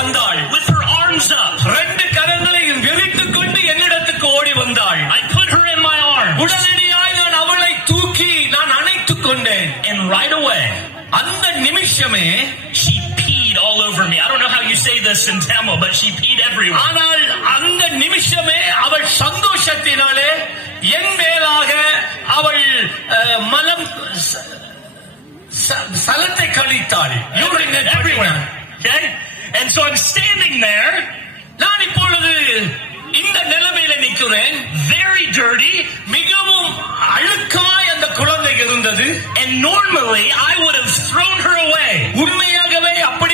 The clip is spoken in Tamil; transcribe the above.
வந்தாள். with her arms up. ரெண்டு கரங்களையும் விரித்துக் கொண்டு என்னிடத்துக்கு ஓடி வந்தாள். I put her in my arms. உடனடியாய் நான் அவளை தூக்கி நான் அணைத்துக் கொண்டேன். And right away, அந்த நிமிஷமே she peed all over me. I don't know how you say this in Tamil, but she peed everywhere. ஆனால் அந்த நிமிஷமே அவள் சந்தோஷத்தினாலே என் மேலாக அவள் மலம் சலத்தை கழித்தாள். Everywhere. Okay? And so I'm standing there. நான் இப்பொழுது இந்த நிலைமையில நிற்கிறேன். Very dirty. மிகவும் அழுக்காய் அந்த குழந்தை இருந்தது. And normally I would have thrown her away. உண்மையாகவே அப்படி